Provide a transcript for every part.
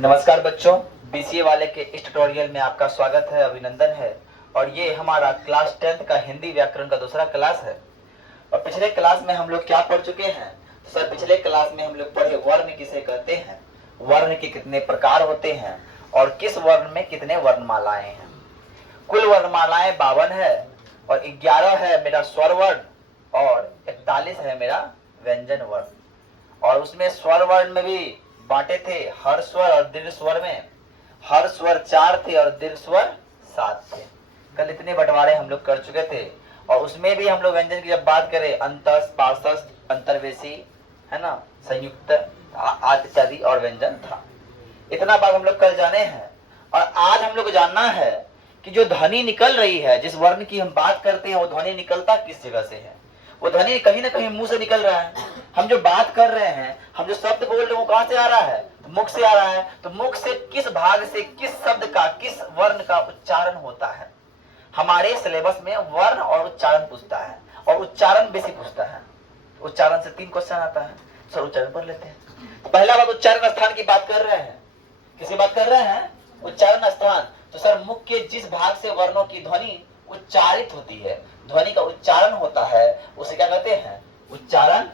नमस्कार बच्चों, बीसीए वाले के इस ट्यूटोरियल में आपका स्वागत है, अभिनंदन है। और ये हमारा क्लास 10th का हिंदी व्याकरण का दूसरा क्लास है। और पिछले क्लास में हम लोग क्या पढ़ चुके हैं? तो सर पिछले क्लास में हम लोग पढ़े वर्ण किसे कहते हैं, वर्ण के कितने प्रकार होते हैं और किस वर्ण में कितने वर्णमालाएं हैं। कुल वर्णमालाएं 52 है और 11 है मेरा स्वर वर्ण और 41 है मेरा व्यंजन वर्ण। और उसमें स्वर वर्ण में भी बांटे थे हर स्वर और दीर्घ स्वर में। हर स्वर 4 थे और दीर्घ स्वर 7 थे। कल इतने बंटवारे हम लोग कर चुके थे। और उसमें भी हम लोग व्यंजन की जब बात करें अंतस्थ, पार्श्वस्थ, अंतर्वेशी, है ना, संयुक्त आदि इत्यादि और व्यंजन था। इतना बात हम लोग कल जाने हैं। और आज हम लोग को जानना है कि जो ध्वनि निकल रही है, जिस वर्ण की हम बात करते हैं, वो ध्वनि निकलता किस जगह से है। वो ध्वनि कहीं ना कहीं मुंह से निकल रहा है। हम जो बात कर रहे हैं, हम जो शब्द बोल रहे हैं, वो कहां से आ रहा है? तो मुख से आ रहा है। तो मुख से किस भाग से किस शब्द का, किस वर्ण का उच्चारण होता है। हमारे सिलेबस में वर्ण और उच्चारण पूछता है और उच्चारण बेसिक पूछता है। उच्चारण से 3 क्वेश्चन आता है। सर उच्चारण पढ़ लेते हैं। तो पहला बात उच्चारण स्थान की बात कर रहे हैं। किसी बात कर रहे हैं? उच्चारण स्थान। तो सर मुख के जिस भाग से वर्णों की ध्वनि उच्चारित होती है, ध्वनि का उच्चारण होता है, उसे क्या कहते हैं? उच्चारण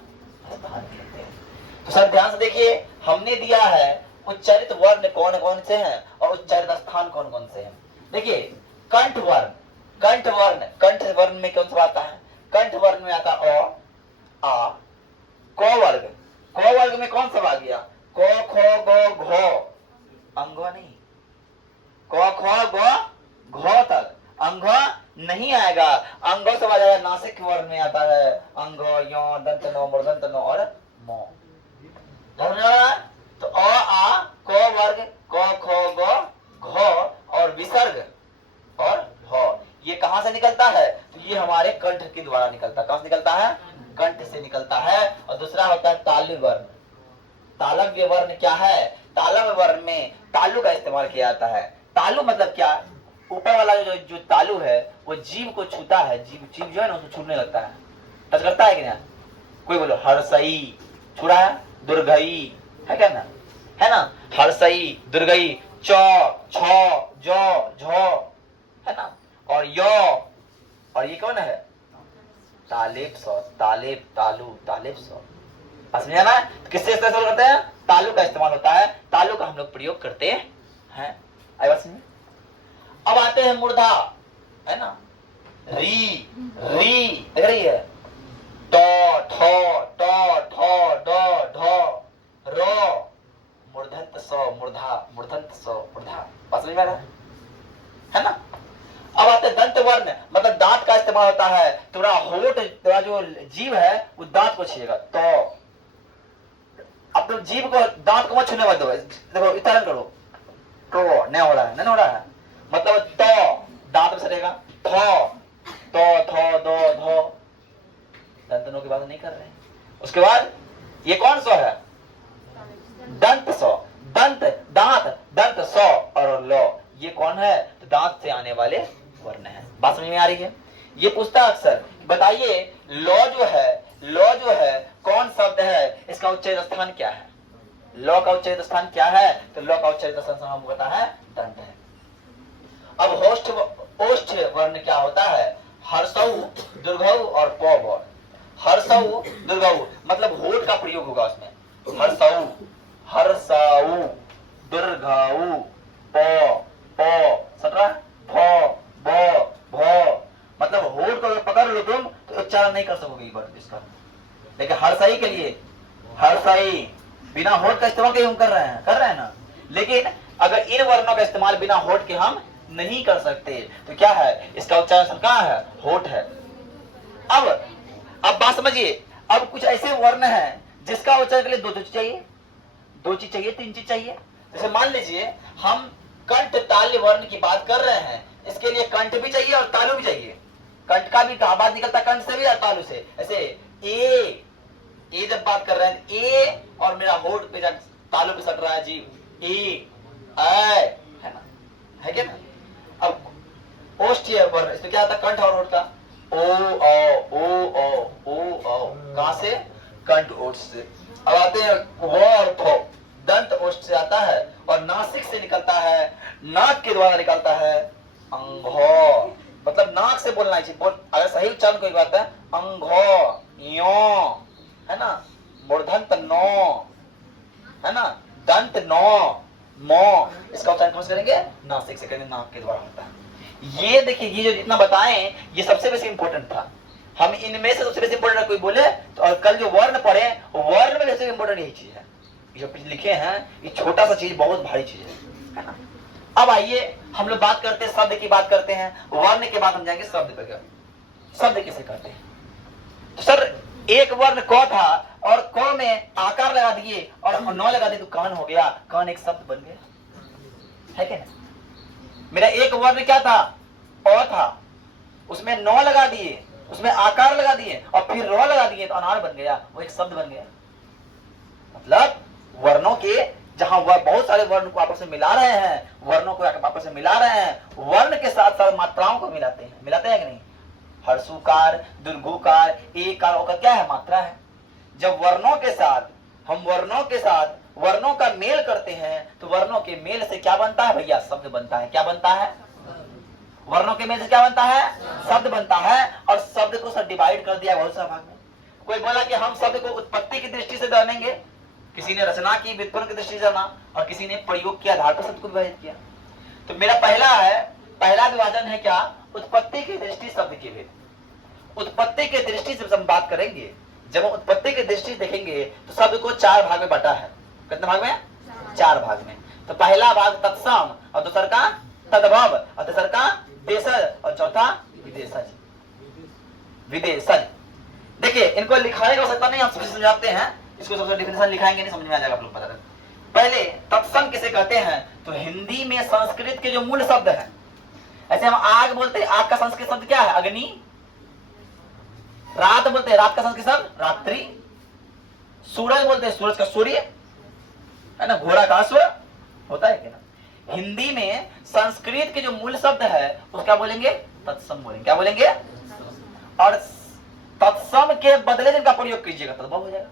स्थान कहते हैं। तो सर ध्यान से देखिए, हमने दिया है उच्चारित वर्ण कौन कौन से हैं और उच्चारित स्थान कौन कौन से हैं। देखिए कंठ वर्ण, कंठ वर्ण में कौन सा आता है? कंठ वर्ण में आता अ, आ। क वर्ग में कौन सा आ गया? क ख ग घ। अंग नहीं, क ख ग घ तक अंग नहीं आएगा। अंगों से आ जाएगा नासिक वर्ण में आता है अंग, यो, दंत नो, मूर्धन्त नो और मो। तो अ आ क वर्ग, क ख ग घ और विसर्ग और ह, ये कहां से निकलता है? तो ये हमारे कंठ के द्वारा निकलता है। कहां से निकलता है? कंठ से निकलता है। और दूसरा होता है तालु वर्ण। तालव्य वर्ण क्या है? तालव्य वर्ण में तालु का इस्तेमाल किया जाता है। तालु मतलब क्या? ऊपर वाला जो तालु है वो जीव को छूता है। जीव जो है ना उसको छूने लगता है, टच करता है कि नहीं? कोई बोलो हर्षई छू रहा है, दुर्गई है क्या ना, है ना, हर्षई, दुर्गई, च, छ, ज, झ, है ना, और यो, और ये कौन है? तालेब स, तालेब, तालु, तालेब स। समझा ना? तो किससे इस्तेमाल करते हैं? तालु का इस्तेमाल होता है। तालु का हम लोग प्रयोग करते हैं। आई बात समझ? अब आते हैं मूर्धा, है ना, री, री देख रही है, ट, ठ, ट, ठ, ड, ढ, र, मूर्धन्त स, मूर्धा, मूर्धन्त स, मूर्धा। बात समझ में आ रहा है ना? अब आते दंत वर्ण, मतलब दांत का इस्तेमाल होता है। थोड़ा होठ, थोड़ा जो जीव है वो दांत को छेगा। तो अब तो जीव को, दांत को मत छूने मत दो। देखो उच्चारण करो, तो नहीं हो रहा है, नहीं हो रहा है, मतलब तो दांत में सटेगा। तो थो दो धो, दंतनों की बात नहीं कर रहे हैं। उसके बाद ये कौन सा है? दंत सो, दंत, दांत, दंत सो और लो, ये कौन है? तो दांत से आने वाले वर्ण है। बात समझ में आ रही है? ये पूछता अक्सर, बताइए लो जो है कौन शब्द है, इसका उच्चारित स्थान क्या है? लो का उच्चारित स्थान क्या है? तो लो का उच्चारित स्थान हमको पता है, दंत है। अब होष्ठ, ओष्ठ वर्ण क्या होता है? हर्षौ, दुर्घौ और पौ वर्ण। हर्षौ, दुर्घौ मतलब होठ का प्रयोग होगा उसमें। हर्षौ, हर्षौ, दुर्घौ, पौ, पौ, सटरा, फ, ब, भ, मतलब होठ को पकड़ लो तुम तो उच्चारण नहीं कर सकोगे इसका। लेकिन हर्षई के लिए, हर्षई बिना होठ का इस्तेमाल हम कर रहे हैं ना। लेकिन अगर इन वर्णों का इस्तेमाल बिना होठ के हम नहीं कर सकते तो क्या है? इसका उच्चारण कहां है? होठ है। अब बात समझिए। अब कुछ ऐसे वर्ण हैं जिसका उच्चारण के लिए दो चीज चाहिए, 3 चीज चाहिए। जैसे मान लीजिए हम कंठ ताल्य वर्ण की बात कर रहे हैं, इसके लिए कंठ भी चाहिए और तालु भी चाहिए। कंठ का भी आवाज निकलता कंठ से भी और तालु से। ऐसे ए जब बात कर रहे हैं, ए और मेरा होठ पे तालु पे सट रहा है जीव, ए, है ना, है क्या ना? अब ओष्ठीय वर्ण, इसमें क्या आता है? कंठ और होठ का। ओ कहां से? कंठ ओष्ठ से। अब आते हैं वो और थो, दंत ओष्ठ से आता है और और नासिक से निकलता है, नाक के द्वारा निकलता है अंघो। मतलब नाक से बोलना चाहिए। अगर सही उच्चारण कोई बात है अंघो, यो है ना, मूर्धन्त नो है ना, दंत नो, मो, इसका उच्चारण कौन से करेंगे? नासिक से करेंगे, नाक के द्वारा होता है। ये देखिए, ये जो जितना बताएं ये सबसे बेसी इंपॉर्टेंट था। हम इनमें से सबसे बेसी इंपॉर्टेंट कोई बोले तो, और कल जो वर्ण पढ़े वर्ण में सबसे इंपॉर्टेंट यही चीज है। जो लिखे हैं ये छोटा सा चीज बहुत भारी चीज है ना। अब आइए हम लोग बात करते हैं, शब्द की बात करते हैं, वर्ण के बाद हम जाएंगे शब्द पर। शब्द किसे कहते हैं? तो सर एक वर्ण क था और क में आकार लगा दिए और नौ लगा दिए तो कान हो गया, कान एक शब्द बन गया, है क्या? मेरा एक वर्ण क्या था? अ था, उसमें नौ लगा दिए, उसमें आकार लगा दिए और फिर र लगा दिए तो अनार बन गया, वो एक शब्द बन गया। मतलब वर्णों के जहां वह बहुत सारे वर्ण को आपस में मिला रहे हैं, वर्णों को आपस में मिला रहे हैं, वर्ण के साथ साथ मात्राओं को मिलाते हैं कि नहीं? हर्षुकार, दीर्घुकार, एकार, ओकार क्या है? मात्रा है। जब वर्णों के साथ हम वर्णों का मेल करते हैं तो वर्णों के मेल से क्या बनता है भैया? शब्द बनता है। क्या बनता है? वर्णों के मेल से क्या बनता है? शब्द बनता है। और शब्द को सब डिवाइड कर दिया बहुत सारे भाग में। कोई बोला कि हम शब्द को उत्पत्ति की दृष्टि से जानेंगे, किसी ने रचना की, व्युत्पन्न की दृष्टि से जाना, और किसी ने प्रयोग के आधार पर शब्द को विभाजित किया। तो मेरा पहला विभाजन है क्या? उत्पत्ति की दृष्टि, शब्द के भेद। उत्पत्ति के दृष्टि से हम बात करेंगे, जब हम उत्पत्ति की दृष्टि देखेंगे तो शब्द को 4 भाग में बांटा है। कितने भाग में? 4 भाग में। तो पहला भाग तत्सम, और दूसरा का तद्भव, और तीसरा का देशज, और चौथा विदेशज। देखिए इनको लिखाने की आवश्यकता नहीं, हम समझाते हैं। इसको सबसे डेफिनेशन लिखाएंगे नहीं, समझ में आ जाएगा आप लोग पता। पहले तत्सम किसे कहते हैं? तो हिंदी में संस्कृत के जो मूल शब्द है, ऐसे हम आग बोलते हैं, आग का संस्कृत शब्द क्या है? अग्नि। रात बोलते हैं, रात का संस्कृत शब्द रात्रि। सूरज बोलते हैं, सूरज का सूर्य है ना, घोड़ा का अश्व होता है क्या? हिंदी में संस्कृत के जो मूल शब्द है उसका बोलेंगे तत्सम बोलेंगे। क्या बोलेंगे? और तत्सम के बदले जिनका प्रयोग कीजिएगा तद्भव हो जाएगा।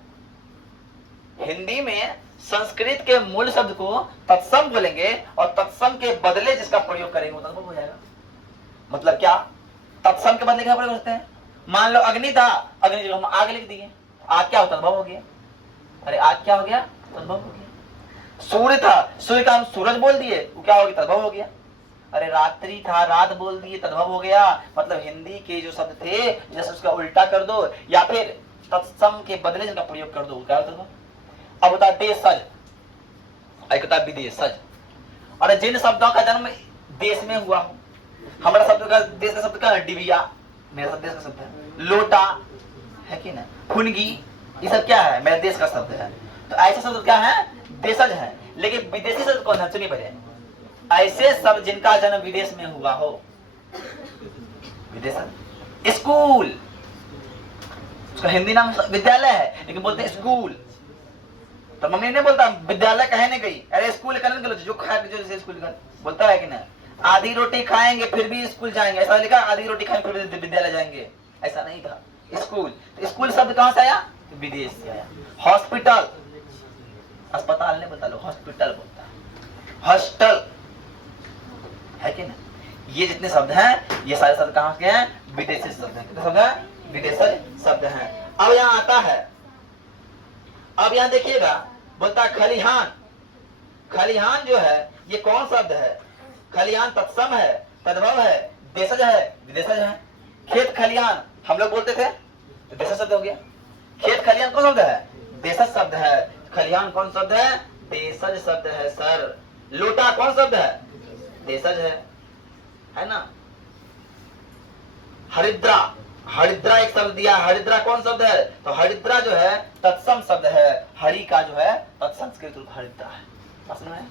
हिंदी में संस्कृत के मूल शब्द को तत्सम बोलेंगे और तत्सम के बदले जिसका प्रयोग करेंगे वो तद्भव हो जाएगा। मतलब क्या? तत्सम के बदले क्या प्रयोग करते हैं? मान लो अग्नि था, अग्नि जो हम आग लिख दिए, आग क्या होता? तद्भव हो गया। अरे आग क्या हो गया? तद्भव हो गया। सूर्य था, सूर्य का हम सूरज बोल दिए, वो क्या हो गया? तद्भव हो गया। अरे रात्रि था, रात बोल दिए, तद्भव हो गया। मतलब हिंदी के जो शब्द थे जैसे उसका उल्टा कर दो या फिर तत्सम के बदले जिनका प्रयोग कर दो क्या होता? अब होता है देशज, एक होता है विदेशज। और जिन शब्दों का जन्म देश में हुआ हो, हमारा शब्द का देश का शब्द क्या है? डिबिया, मेरा सब देश का शब्द है। लोटा है कि ना, फुनगी, ये सब क्या है? मेरा देश का शब्द है। तो ऐसे शब्द क्या है? देशज है। लेकिन विदेशी शब्द कौन है? सुनिए पहले, ऐसे शब्द जिनका जन्म विदेश में हुआ हो, विदेशज। स्कूल, उसका हिंदी नाम विद्यालय है लेकिन बोलते हैं स्कूल। तो मम्मी ने बोलता विद्यालय कहे नहीं गई, अरे स्कूल करने के जो खाया जो स्कूल का बोलता है कि ना, आधी रोटी खाएंगे फिर भी स्कूल जाएंगे, ऐसा लिखा आधी रोटी खाएंगे फिर भी विद्यालय जाएंगे, ऐसा नहीं था। स्कूल, तो स्कूल शब्द कहां से आया? तो विदेश से आया। हॉस्पिटल, अस्पताल नहीं बोलता, लोग हॉस्पिटल बोलता है। हॉस्टल है कि ना। ये जितने शब्द हैं ये सारे शब्द कहां के हैं? विदेशी शब्द हैं। कितने शब्द हैं? विदेशी शब्द हैं। अब यहां आता है, अब यहां देखिएगा, बोलता है खलिहान। खलिहान जो है ये कौन शब्द है? खलिहान तत्सम है, तद्भव है, देशज है, विदेशज है। खेत खलिहान हम लोग बोलते थे तो देशज शब्द हो गया। खेत खलिहान कौन शब्द है? देशज शब्द है। खलिहान कौन शब्द है? देशज शब्द है सर। लोटा कौन शब्द है? देशज है ना। हरिद्रा, हरिद्रा एक शब्द दिया, हरिद्रा कौन शब्द है? तो हरिद्रा जो है तत्सम शब्द है। हरि का जो है तत्संस्कृत रूप हरिद्रा है। समझ में?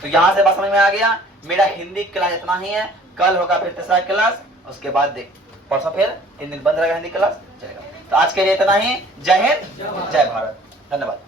तो यहां से बात समझ में आ गया। मेरा हिंदी क्लास इतना ही है, कल होगा फिर तीसरा क्लास, उसके बाद देख परसों फिर 3 दिन बंद रहेगा हिंदी क्लास चलेगा। तो आज के लिए इतना ही। जय हिंद, जय भारत, धन्यवाद।